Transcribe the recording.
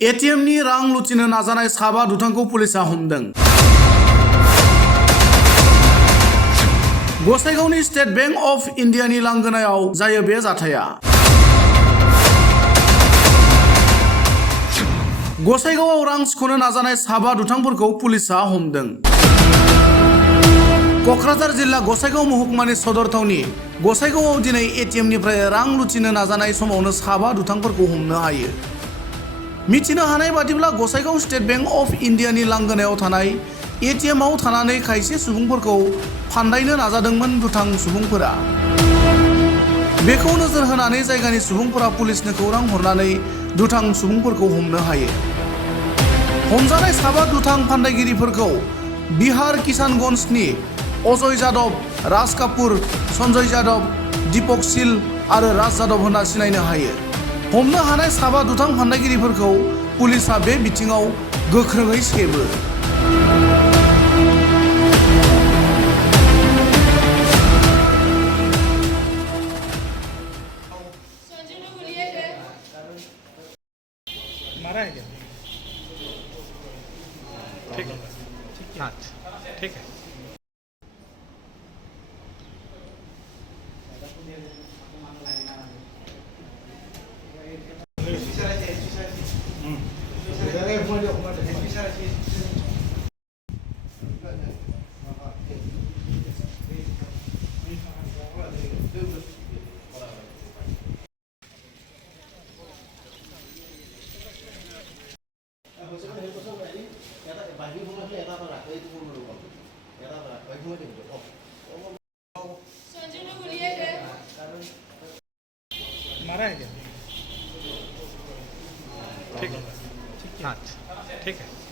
एटीएमनि रां लुथिनो नाजानाय साबा दुथांखौ पुलिसा हमदों। गसाइगावनि स्टेट बैंक अफ इन्डियानि लांगोनायाव जायो बे जाथाया। गसाइगावआव रां सिख'नो नाजानाय साबा दुथांफोरखौ पुलिसा हमदों। क'क्राझार जिल्ला गसाइगाव महकुमानि सदर थावनि गसाइगावआव दिनै एटीएमनिफ्राय रां लुथिनो नाजानाय समावनो साबा दुथांफोरखौ हमनो हायो। मिथिनो हानाय बादिब्ला गसाइगाव स्टेट बैंक अफ इन्डियानि लांगोनायाव थानाय एटीएमआव थानानै खायसे सुबुंफोरखौ फानदायनो नाजादोंमोन दुथां सुबुंफोरा। बेखौ नोजोर होनानै जायगानि सुबुंफोरा पुलिसनो खौरां हरनानै दुथां सुबुंफोरखौ हमनो हायो। हमजानाय साबा दुथां फानदायगिरिफोरखौ बिहार किसानगन्जनि अजय जादव, राज कापुर, सन्जय जादव, दीपक सिल आरो राज जादव होनना सिनायनो हायो। हमनो हानाय साबा दुथां फानदायगिरिफोरखौ पुलिसा बे बिथिङाव गोख्रोङै सेबो। मारा है क्या? ठीक है, हाँ ठीक है। मारा है क्या? ठीक है, हाँ ठीक है।